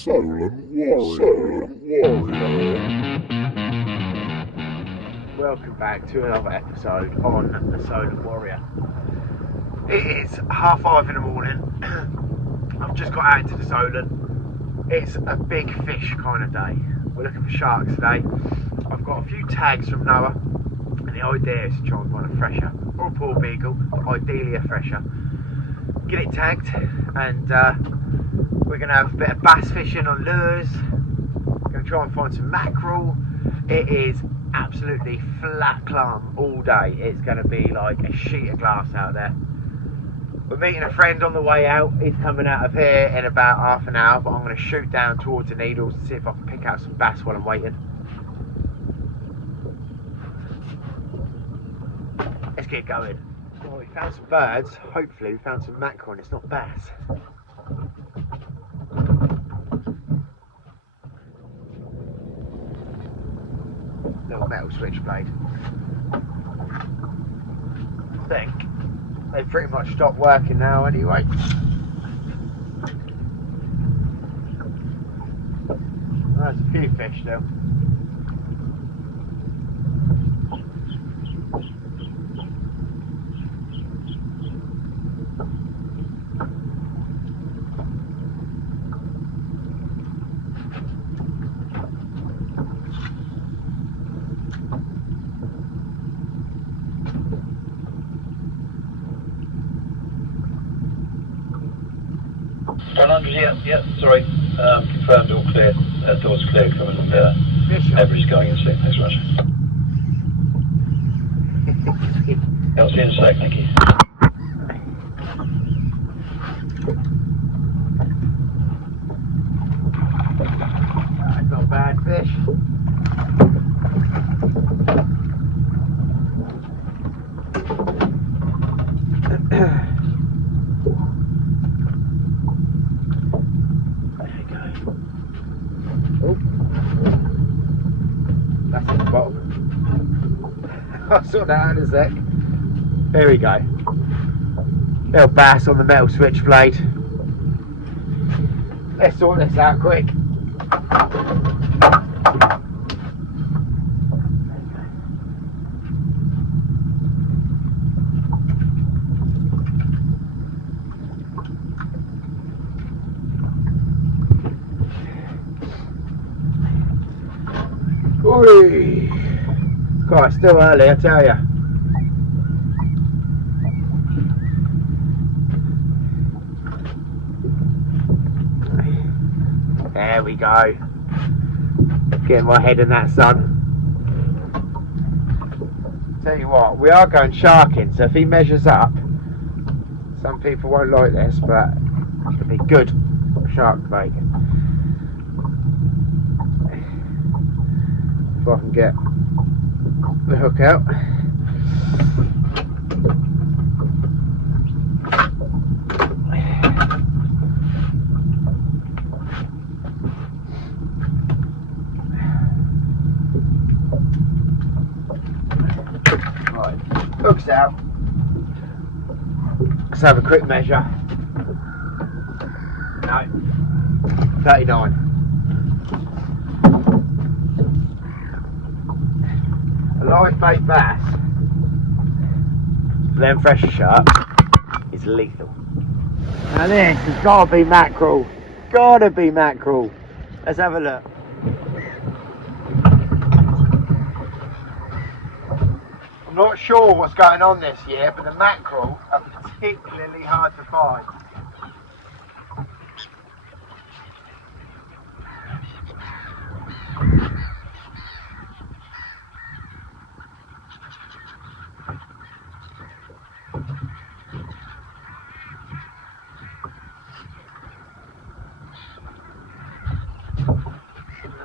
Solent Warrior. Welcome back to another episode on the Solent Warrior. It is 5:30 in the morning. I've just got out into the Solent. It's a big fish kind of day. We're looking for sharks today. I've got a few tags from Noah, and the idea is to try and find a fresher or a poor beagle, but ideally a fresher. Get it tagged, and we're going to have a bit of bass fishing on lures. Going to try and find some mackerel. It is absolutely flat calm all day. It's going to be like a sheet of glass out there. We're meeting a friend on the way out. He's coming out of here in about half an hour, but I'm going to shoot down towards the Needles and see if I can pick out some bass while I'm waiting. Let's get going. Well, we found some birds. Hopefully we found some mackerel and it's not bass. Little metal switchblade. I think they've pretty much stopped working now anyway. There's a few fish still. Yeah, sorry. Confirmed all clear. Doors clear, coming average going in sync. Thanks very much. I'll see you in a sec, thank you. That's not a bad fish. That's at the bottom. I'll sort that out in a sec. There we go. Little bass on the metal switchblade. Let's sort this out quick. Oi! God, it's still early, I tell you. There we go. Getting my head in that sun. Tell you what, we are going sharking, so if he measures up, some people won't like this, but it'll be good shark bait. If I can get the hook out. Right, hook's out. Let's have a quick measure. No, 39. A live bait bass, then fresh sharks, is lethal. Now this has got to be mackerel. Gotta be mackerel. Let's have a look. I'm not sure what's going on this year, but the mackerel are particularly hard to find.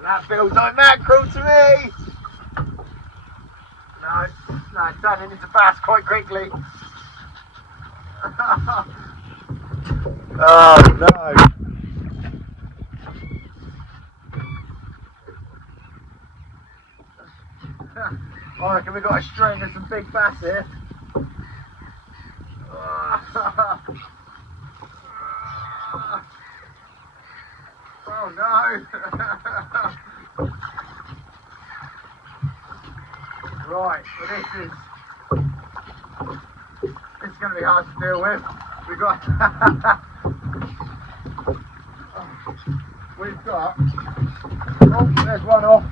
That feels like mackerel to me! No, it's turning into bass quite quickly. Oh no! I reckon we've got a string of some big bass here. Oh no! It's going to be hard to deal with. We've got oh, there's one off.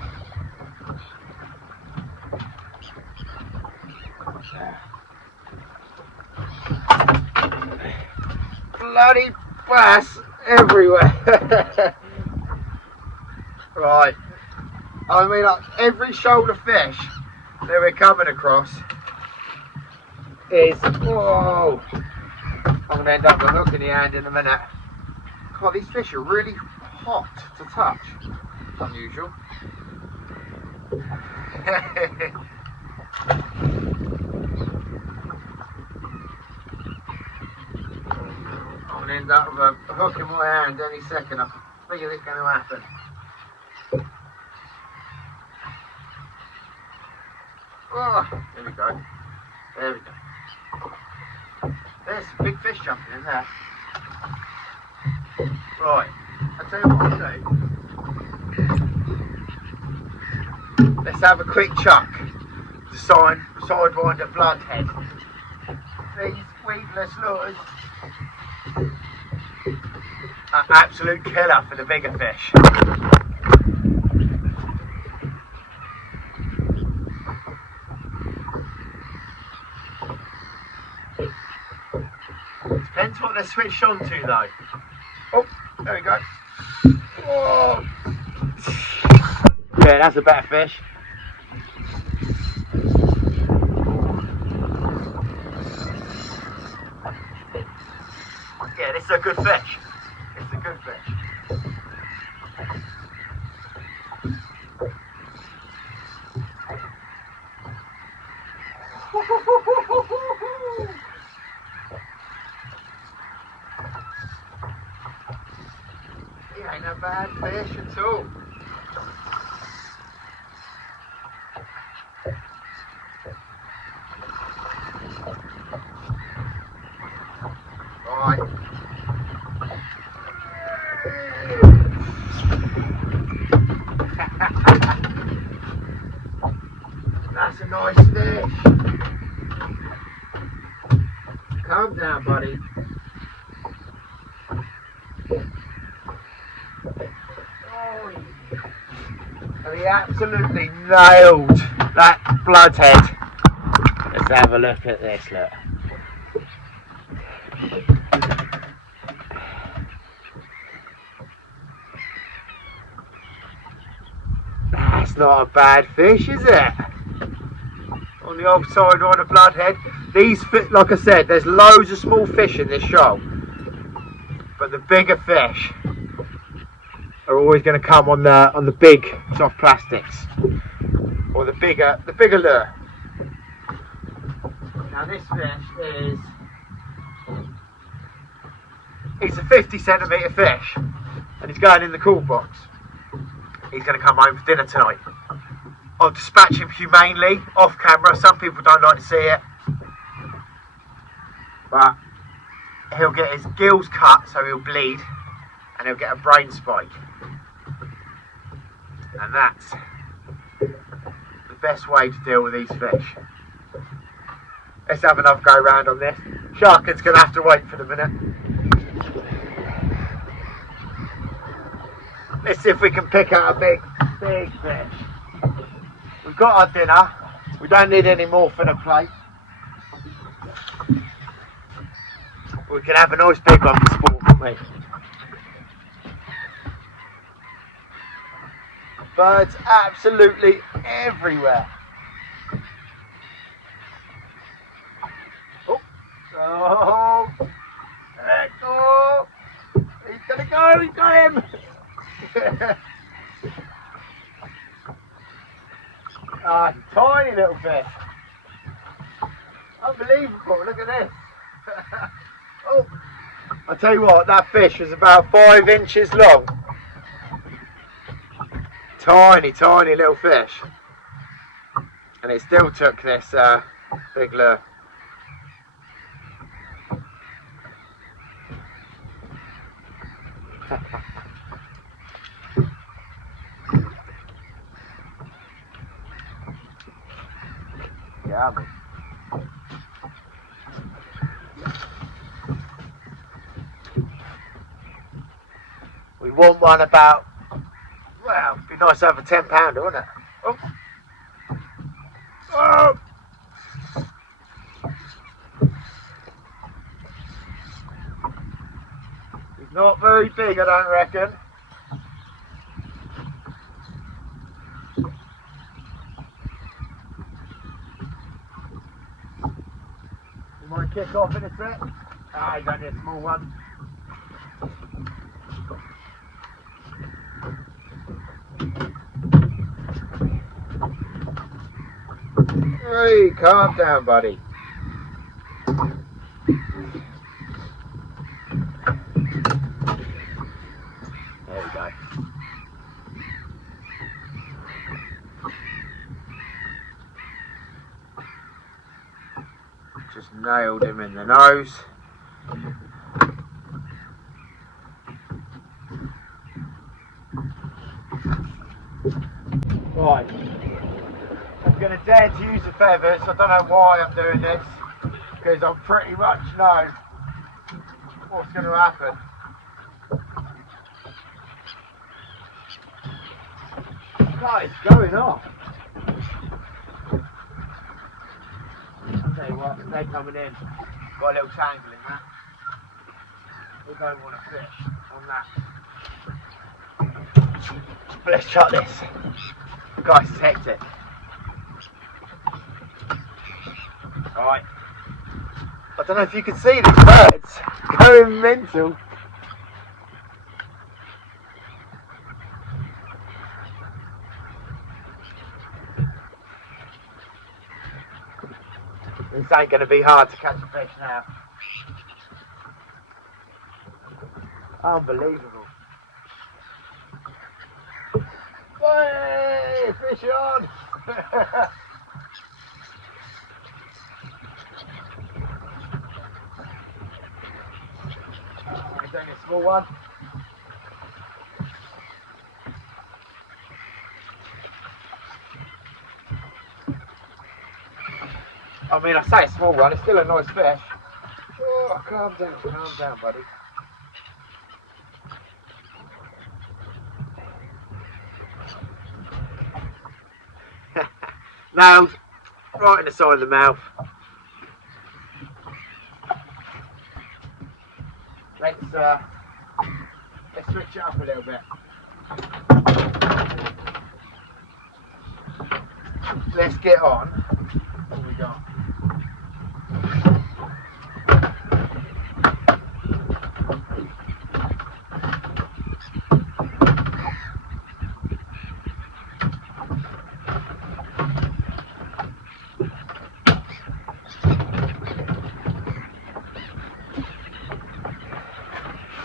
Bloody bass everywhere. Right, I mean, like, every shoulder fish that we're coming across is, whoa, I'm going to end up with a hook in the hand in a minute. God, these fish are really hot to touch. It's unusual. I'm going to end up with a hook in my hand any second. I figure it's going to happen. Oh, there we go. There we go. There's some big fish jumping in there. Right, I'll tell you what I'll do. Let's have a quick chuck to sidewind a bloodhead. These weedless lures are absolute killer for the bigger fish. Depends what they're switched on to though. Oh, there we go. Whoa. Yeah, that's a better fish. Yeah, this is a good fish. It's a good fish. It ain't a bad fish at all. Right. That's a nice fish. Calm down, buddy. And he absolutely nailed that bloodhead. Let's have a look at this, look. That's not a bad fish, is it? On the old side on a bloodhead. These fish, like I said, there's loads of small fish in this shoal, but the bigger fish are always going to come on the big soft plastics or the bigger lure. Now this fish he's a 50 centimetre fish and he's going in the cool box. He's going to come home for dinner tonight. I'll dispatch him humanely off camera. Some people don't like to see it, but he'll get his gills cut so he'll bleed and he'll get a brain spike, and that's the best way to deal with these fish. Let's have another go round on this. Sharkin's going to have to wait for the minute. Let's see if we can pick out a big fish. We've got our dinner. We don't need any more for the plate. We can have a nice big one for sport, can't we? Birds absolutely everywhere. Oh, let go. He's gonna go, he's got him. Ah, tiny little fish. Unbelievable, look at this. Oh, I'll tell you what, that fish was about 5 inches long. Tiny little fish. And it still took this big lure. Yeah, around me. We want one about, well, it'd be nice to have a £10, wouldn't it? Oh. Oh. He's not very big, I don't reckon. He might kick off in a sec. Ah, he's only a small one. Hey, calm down, buddy. There we go. Just nailed him in the nose. Right. I'm going to dare to use the feathers. I don't know why I'm doing this, because I pretty much know what's going to happen. What is going on? I'll tell you what, if they're coming in, got a little tangle in that. We don't want to fish on that. But let's try this. Guys, it's hectic. Right. I don't know if you can see these birds going mental. This ain't going to be hard to catch a fish now. Unbelievable. Hey, fish on! He's only a small one. I mean, I say a small one, it's still a nice fish. Oh, calm down, buddy. Nailed, right in the side of the mouth. Let's switch it up a little bit. Let's get on. What have we got?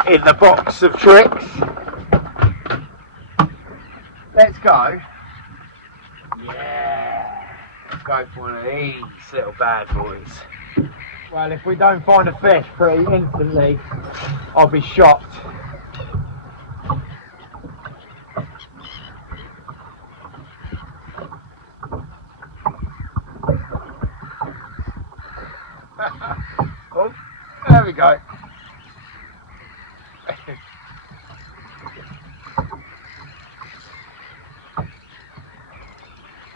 In the box of tricks. Let's go. Yeah. Let's go for one of these little bad boys. Well, if we don't find a fish pretty instantly, I'll be shocked. Oh, there we go.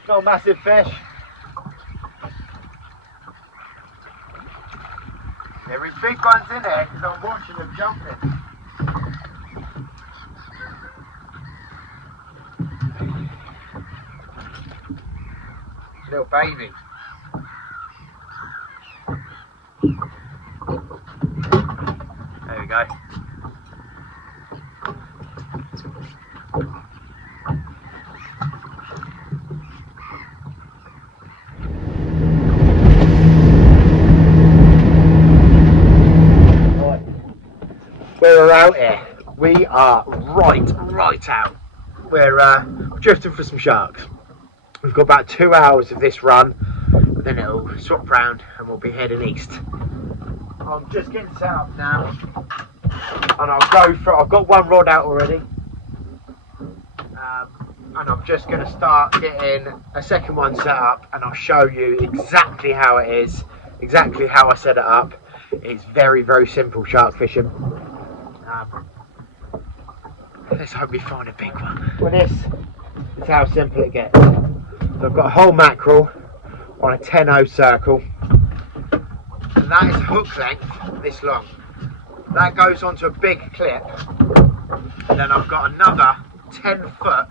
Not a massive fish. There is big ones in there because I'm watching them jumping. Little baby. There we go. We're out here. We are right out. We're drifting for some sharks. We've got about 2 hours of this run, but then it'll swap round and we'll be heading east. I'm just getting set up now, and I'll go for. I've got one rod out already. and I'm just going to start getting a second one set up, and I'll show you exactly how it is, exactly how I set it up. It's very, very simple shark fishing. Let's hope we find a big one. Well, this is how simple it gets. So I've got a whole mackerel on a 10-0 circle, and that is hook length this long. That goes onto a big clip, and then I've got another 10 foot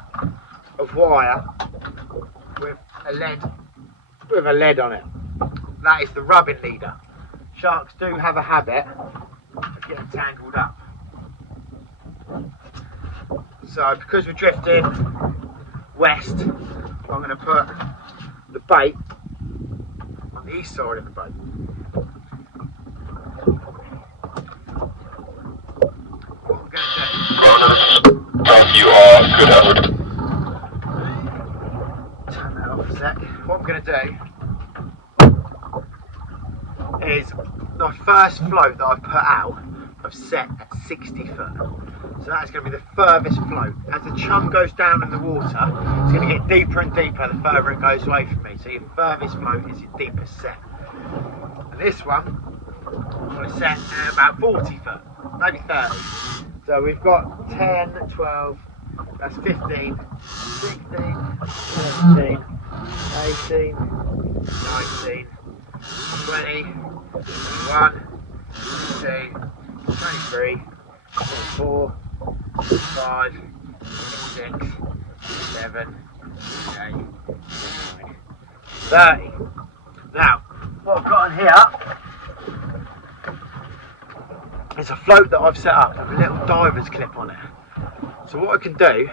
of wire with a lead on it. That is the rubbing leader. Sharks do have a habit of getting tangled up. So because we're drifting west, I'm going to put the bait on the east side of the boat. What I'm going to do, You are good at turn that off a sec. What I'm going to do is my first float that I've put out, I've set at 60 foot. So that's going to be the furthest float. As the chum goes down in the water, it's going to get deeper and deeper the further it goes away from me. So your furthest float is your deepest set. And this one, I'm going to set at about 40 foot, maybe 30. So we've got 10, 12, that's 15, 16, 17, 18, 19, 20, 21, 22, 23, 24, 5, 6, 7, 8, 9, 30. Now, what I've got in here is a float that I've set up with a little diver's clip on it. So what I can do,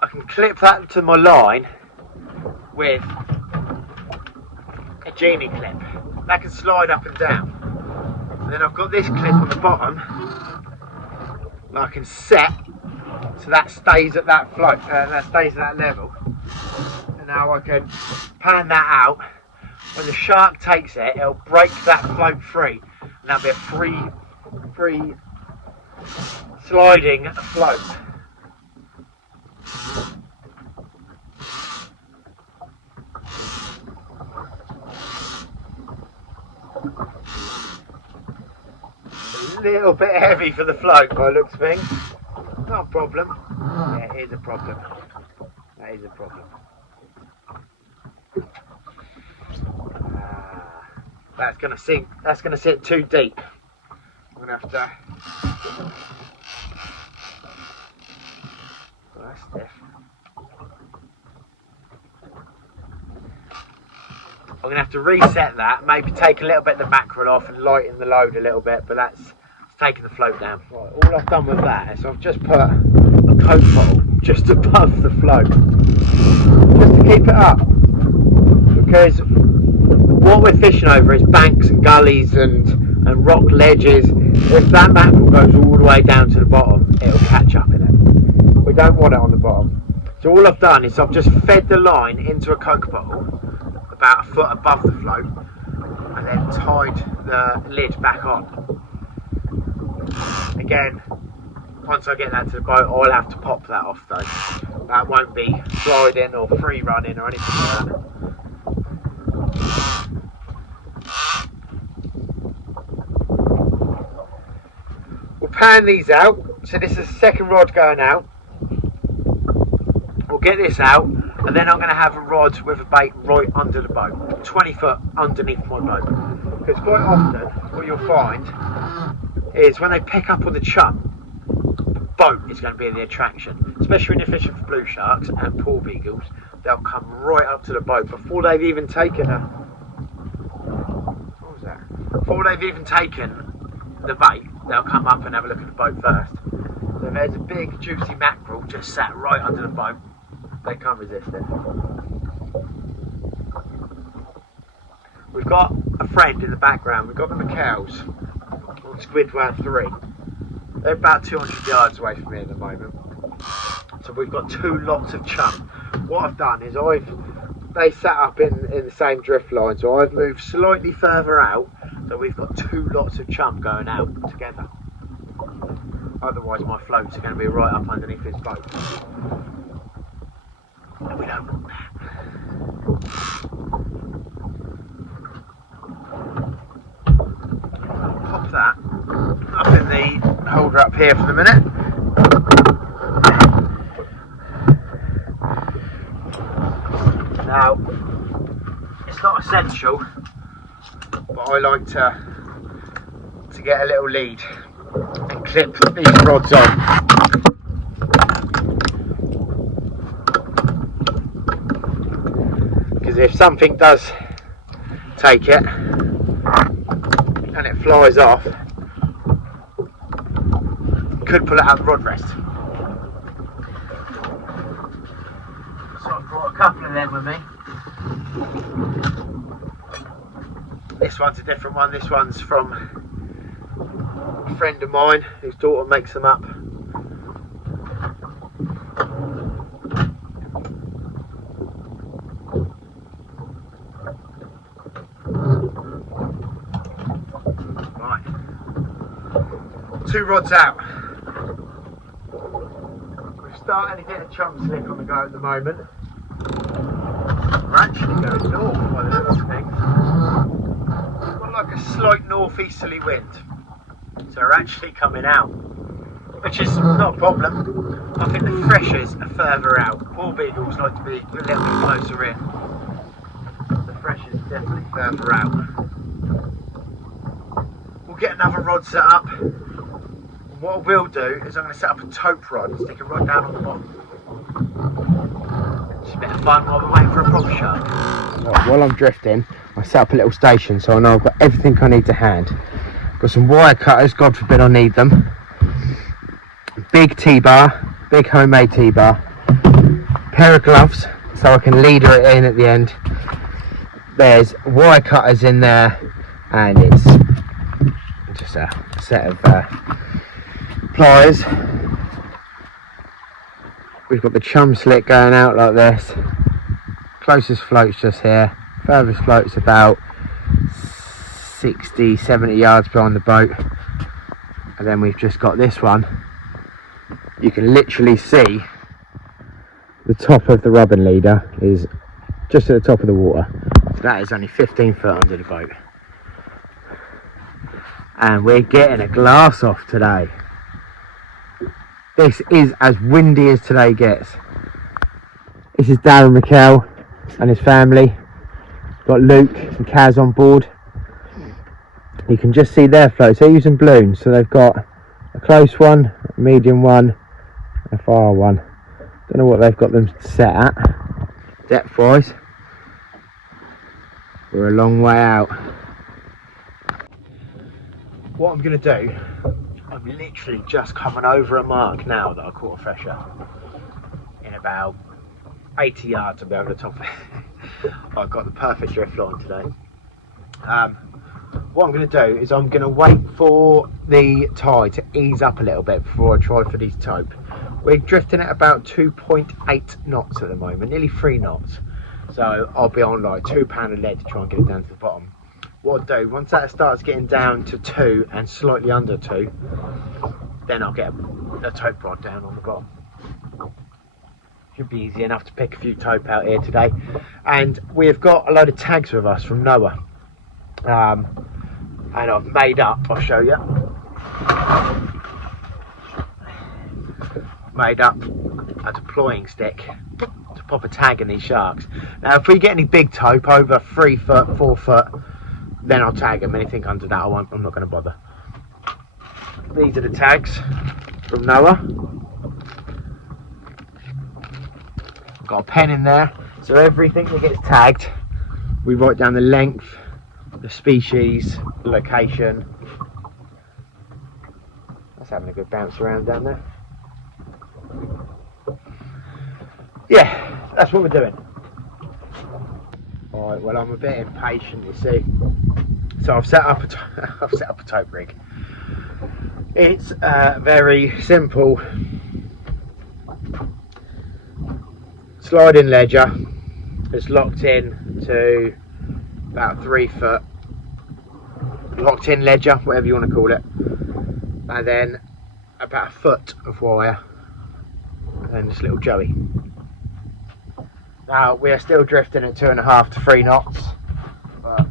I can clip that to my line with a genie clip. That can slide up and down. And then I've got this clip on the bottom that I can set so that stays at that float, that stays at that level. And now I can pan that out. When the shark takes it, it'll break that float free, and that'll be a free sliding float. A little bit heavy for the float by the looks of things. Not a problem. Yeah, it is a problem. That is a problem. That's gonna sink. That's gonna sit too deep. I'm gonna have to. Well, that's stiff. I'm gonna have to reset that. Maybe take a little bit of the mackerel off and lighten the load a little bit. But that's taking the float down. Right, all I've done with that is I've just put a Coke bottle just above the float, just to keep it up, because what we're fishing over is banks and gullies and rock ledges. If that mackerel goes all the way down to the bottom, it'll catch up in it. We don't want it on the bottom. So all I've done is I've just fed the line into a Coke bottle about a foot above the float, and then tied the lid back on. Again, once I get that to the boat, I'll have to pop that off though. That won't be sliding or free running or anything like that. We'll pan these out. So this is the second rod going out. We'll get this out, and then I'm going to have a rod with a bait right under the boat, 20 foot underneath my boat. Because quite often what you'll find is when they pick up on the chum, the boat is going to be the attraction. Especially when you're fishing for blue sharks and poor beagles, they'll come right up to the boat before they've even taken a. What was that? Before they've even taken the bait, they'll come up and have a look at the boat first. So if there's a big juicy mackerel just sat right under the boat, they can't resist it. We've got a friend in the background. We've got the McHale's on Squidward 3. They're about 200 yards away from me at the moment. So we've got two lots of chum. What I've done is they sat up in the same drift line, so I've moved slightly further out, so we've got two lots of chum going out together. Otherwise my floats are going to be right up underneath his boat. No, we don't. Pop that up in the holder up here for the minute. Now, it's not essential, but I like to get a little lead and clip these rods on. Because if something does take it and it flies off, could pull it out the rod rest. So I've brought a couple of them with me. This one's a different one. This one's from a friend of mine whose daughter makes them up. Right, 2 rods out. We're starting to get a chum slick on the go at the moment. We're actually going north by the looks of things. We've got like a slight northeasterly wind, so we're actually coming out, which is not a problem. I think the freshers are further out. All beagles like to be a little bit closer in. The freshers are definitely further out. We'll get another rod set up. What I will do is I'm going to set up a taupe rod and stick a rod down on the bottom. It's a bit of fun while we're waiting for a proper shark. Right, while I'm drifting, I set up a little station so I know I've got everything I need to hand. Got some wire cutters, God forbid I need them. Big T-bar, big homemade T-bar. Pair of gloves so I can leader it in at the end. There's wire cutters in there, and it's just a set of pliers. We've got the chum slick going out like this. Closest float's just here. Furthest float's about 60, 70 yards behind the boat. And then we've just got this one. You can literally see the top of the rubbing leader is just at the top of the water. So that is only 15 foot under the boat. And we're getting a glass off today. This is as windy as today gets. This is Darren McKell and his family. Got Luke and Kaz on board. You can just see their floats. They're using balloons, so they've got a close one, a medium one, a far one. Don't know what they've got them set at depth wise. We're a long way out. What I'm going to do, I'm literally just coming over a mark now that I caught a fresher in about 80 yards to be over the top of it. I've got the perfect drift line today. What I'm going to do is I'm going to wait for the tide to ease up a little bit before I try for these taupe. We're drifting at about 2.8 knots at the moment, nearly 3 knots. So I'll be on like £2 a lead to try and get it down to the bottom. What I'll do, once that starts getting down to 2 and slightly under 2, then I'll get a taupe rod down on the bottom. Should be easy enough to pick a few taupe out here today. And we've got a load of tags with us from Noah. And I've made up, I'll show you. Made up a deploying stick to pop a tag in these sharks. Now if we get any big taupe over 3 foot, 4 foot, then I'll tag them. Anything under that I'm not going to bother. These are the tags from Noah. I've got a pen in there, so everything that gets tagged, we write down the length, the species, the location. That's having a good bounce around down there. Yeah, that's what we're doing. Alright, well I'm a bit impatient, you see. So I've set up a taupe rig. It's a very simple sliding ledger. It's locked in to about 3 foot. Locked in ledger, whatever you want to call it. And then about 1 foot of wire. And then this little joey. Now we are still drifting at 2.5 to 3 knots, but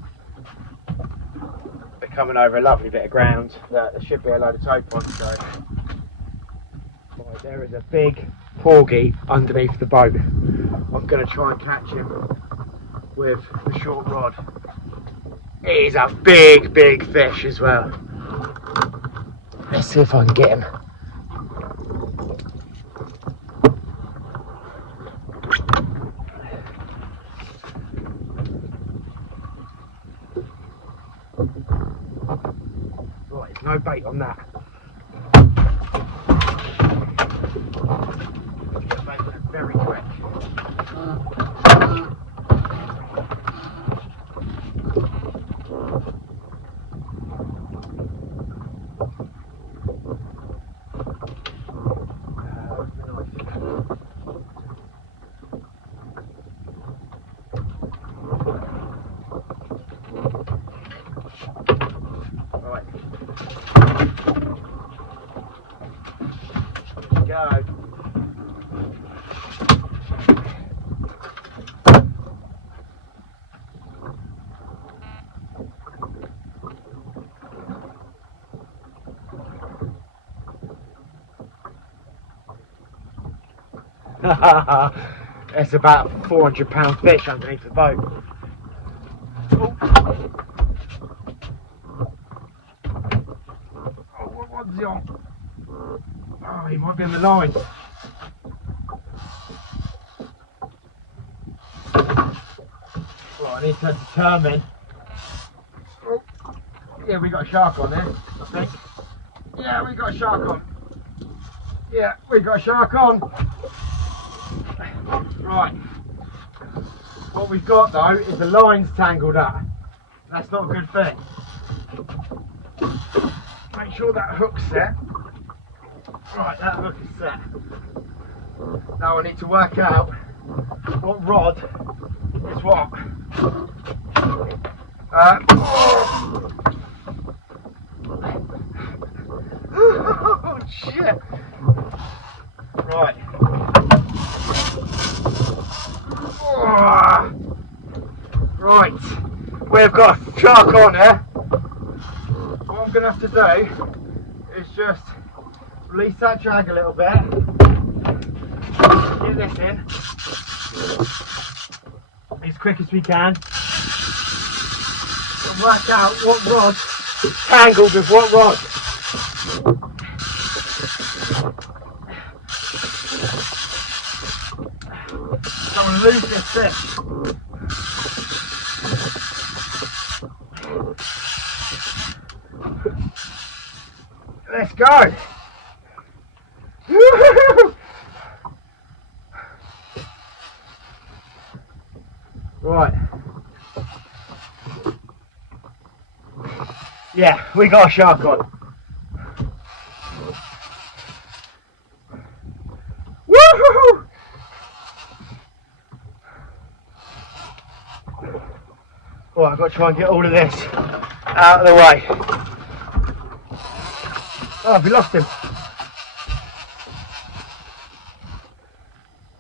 we're coming over a lovely bit of ground. There should be a load of tope on, so right, there is a big porgy underneath the boat. I'm going to try and catch him with the short rod. It is a big fish as well. Let's see if I can get him. Right, there's no bait on that. Get bait very quick. It's about a 400-pound fish underneath the boat. Oh, what's he on? Oh, he might be in the line. Well, I need to determine. Oh, yeah, we got a shark on there, I think. Yeah, we got a shark on. Yeah, we got a shark on. Right. What we've got though is the line's tangled up. That's not a good thing. Make sure that hook's set. Right, that hook is set. Now I need to work out what rod is what. Oh shit! Right. Right, we've got a shark on here. What I'm going to have to do is just release that drag a little bit, get this in as quick as we can, and work out what rod tangled with what rod. Don't want to lose this fish. Let's go. Right. Yeah, we got a shark on. Woohoo! Right, I've got to try and get all of this out of the way. Oh, have we lost him?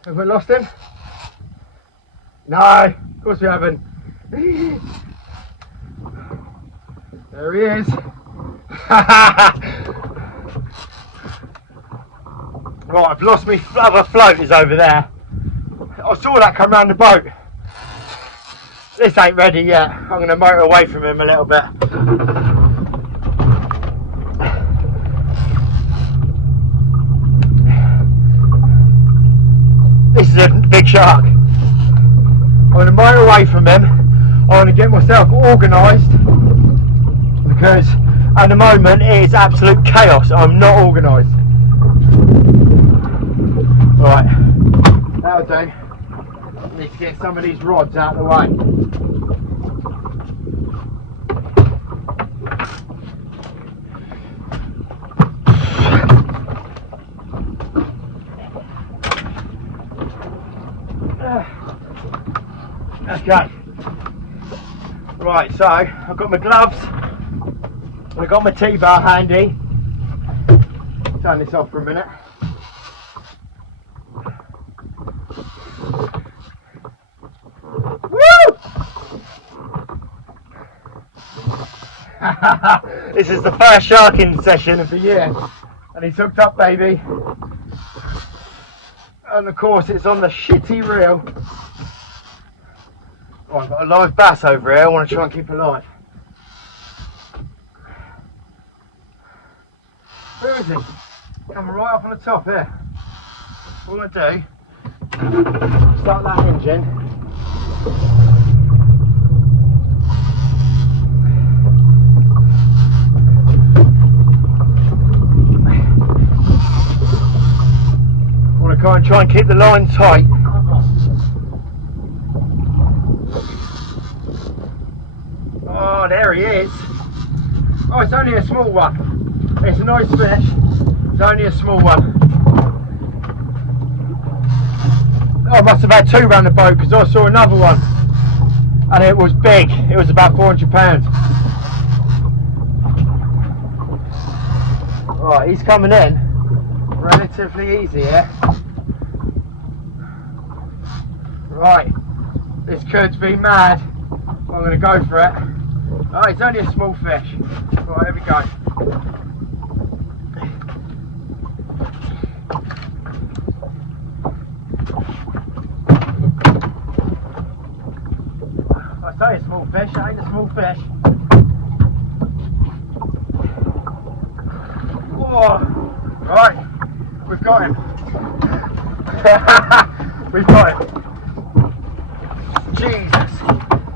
Have we lost him? No, of course we haven't. There he is. Right, I've lost my other float is over there. I saw that come round the boat. This ain't ready yet. I'm going to motor away from him a little bit. This is a big shark. I'm going to motor away from him. I want to get myself organised because at the moment it is absolute chaos. I'm not organised. Right, that'll do. I need to get some of these rods out of the way. Okay. Right, so I've got my gloves, I've got my T-bar handy. Turn this off for a minute. Woo! This is the first sharking session of the year, and he's hooked up, baby. And of course, it's on the shitty reel. Oh, I've got a live bass over here. I want to try and keep alive. Where is he? Coming right up on the top here. All I do, start that engine. I want to try and keep the line tight. Oh, there he is. Oh, it's only a small one. It's a nice fish. It's only a small one. Oh, I must have had two round the boat because I saw another one. And it was big. It was about 400 pounds. Right, he's coming in relatively easy here. Right, this could be mad. I'm going to go for it. Oh, it's only a small fish. Right, here we go. I say a small fish, it ain't a small fish. Oh, right, we've got him. We've got him. Jesus,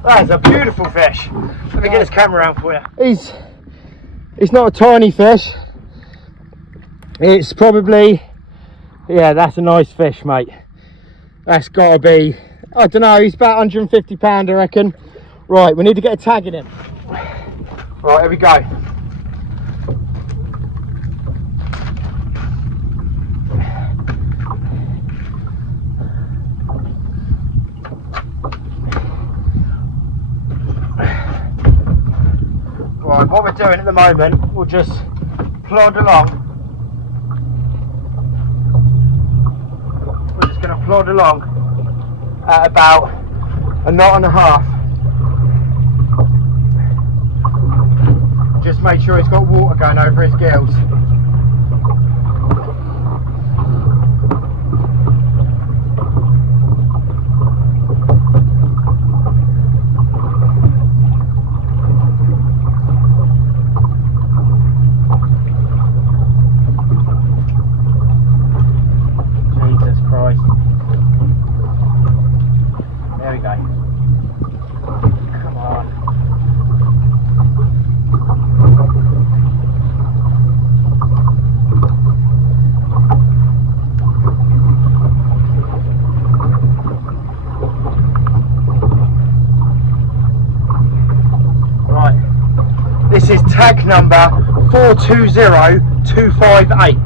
that is a beautiful fish. Let me get this camera out for you. It's not a tiny fish. It's probably, yeah, that's a nice fish, mate. That's got to be, I don't know, he's about 150 pound, I reckon. Right, we need to get a tag in him. Right, here we go. Right, what we're doing at the moment, we'll just plod along. We're just going to plod along at about a knot and a half. Just make sure he's got water going over his gills. This is tag number 420258.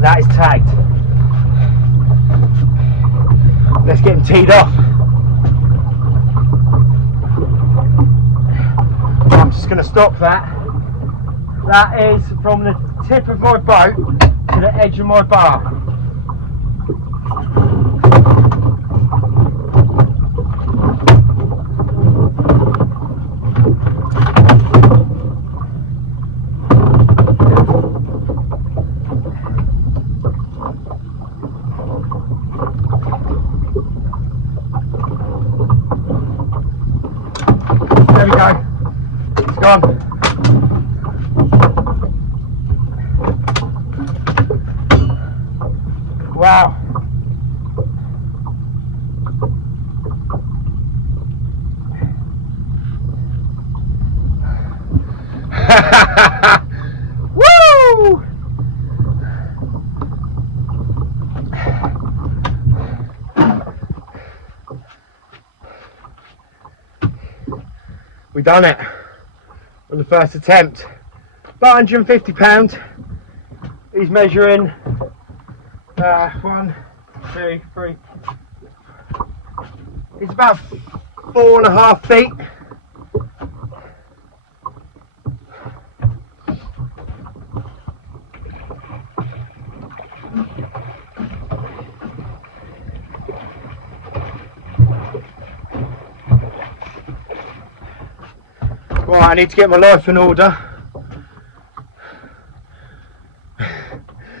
That is tagged. Let's get him teed off. I'm just going to stop that. That is from the tip of my boat to the edge of my bar. There we go. It's gone. Wow. Woo! We done it on the first attempt. About £150. He's measuring 1, 2, 3, It's about 4.5 feet. Right, I need to get my life in order.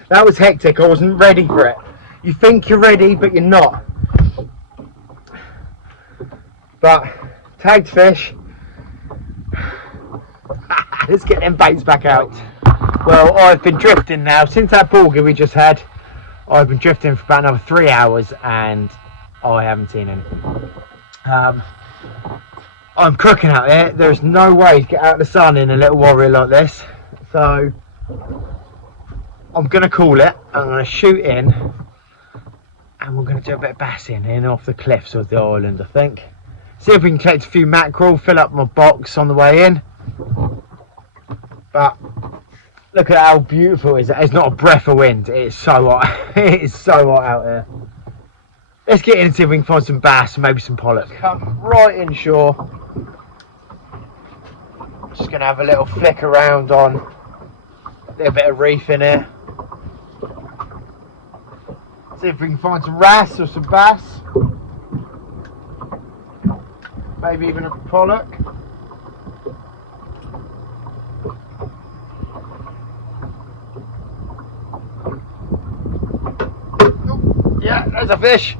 That was hectic, I wasn't ready for it. You think you're ready, but you're not. But, tagged fish. Let's get them baits back out. Well, I've been drifting now. Since that bogey we just had, I've been drifting for about another 3 hours and I haven't seen anything. I'm cooking out here. There's no way to get out of the sun in a little warrior like this. So, I'm going to call it. I'm going to shoot in. And we're going to do a bit of bassing in off the cliffs of the island, I think. See if we can collect a few mackerel, fill up my box on the way in. But, look at how beautiful it is. It's not a breath of wind. It's so hot. It is so hot out here. Let's get in and see if we can find some bass and maybe some pollock. Come right inshore. Just going to have a little flick around on a little bit of reef in here. See if we can find some wrasse or some bass. Maybe even a pollock. Oh, yeah, there's a fish.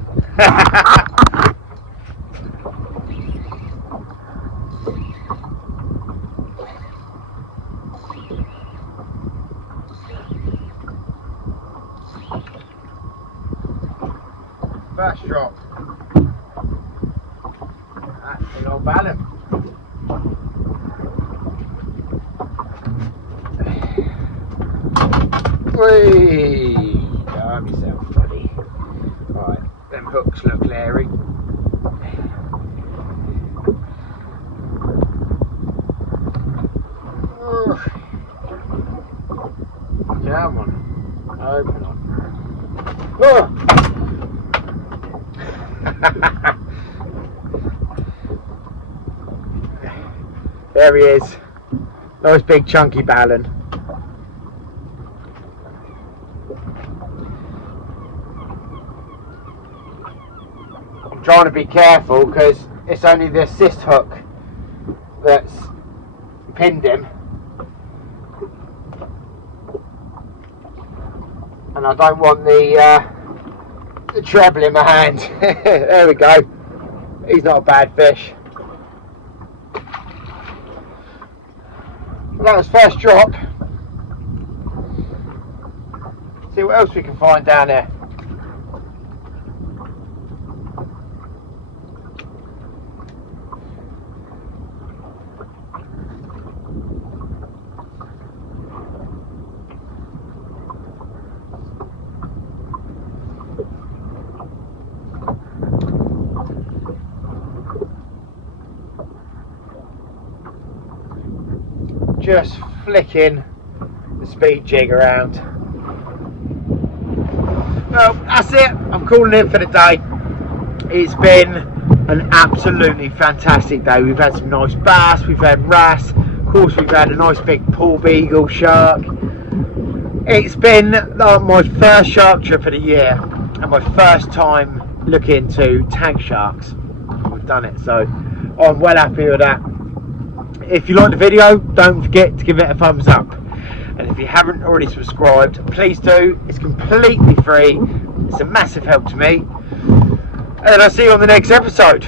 First drop. That's a little ballon. Whee! Calm yourself, buddy. Right, them hooks look leery. Come on. Open on. Oh! There he is. Nice big chunky ballon. I'm trying to be careful because it's only the assist hook that's pinned him. And I don't want the treble in my hand. There we go. He's not a bad fish. Well, that was first drop. See what else we can find down there. Just flicking the speed jig around. Well, that's it. I'm calling it for the day. It's been an absolutely fantastic day. We've had some nice bass, we've had wrasse, of course we've had a nice big pool beagle shark. It's been my first shark trip of the year and my first time looking to tag sharks. We've done it, so I'm well happy with that. If you like the video, don't forget to give it a thumbs up. And if you haven't already subscribed, please do. It's completely free. It's a massive help to me. And I'll see you on the next episode.